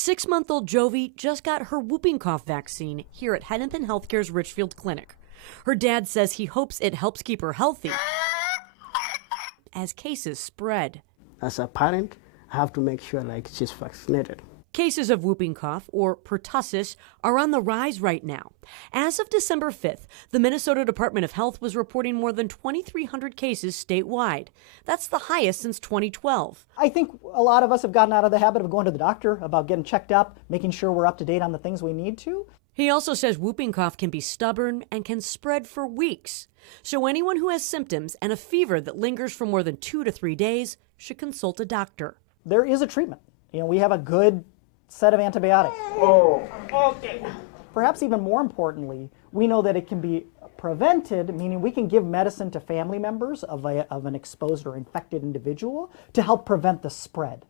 6-month-old Jovi just got her whooping cough vaccine here at Hennepin Healthcare's Richfield Clinic. Her dad says he hopes it helps keep her healthy as cases spread. As a parent, I have to make sure she's vaccinated. Cases of whooping cough, or pertussis, are on the rise right now. As of December 5th, the Minnesota Department of Health was reporting more than 2,300 cases statewide. That's the highest since 2012. I think a lot of us have gotten out of the habit of going to the doctor, about getting checked up, making sure we're up to date on the things we need to. He also says whooping cough can be stubborn and can spread for weeks. So anyone who has symptoms and a fever that lingers for more than 2 to 3 days should consult a doctor. There is a treatment. We have a good set of antibiotics. Okay. Perhaps even more importantly, we know that it can be prevented, meaning we can give medicine to family members of an exposed or infected individual to help prevent the spread.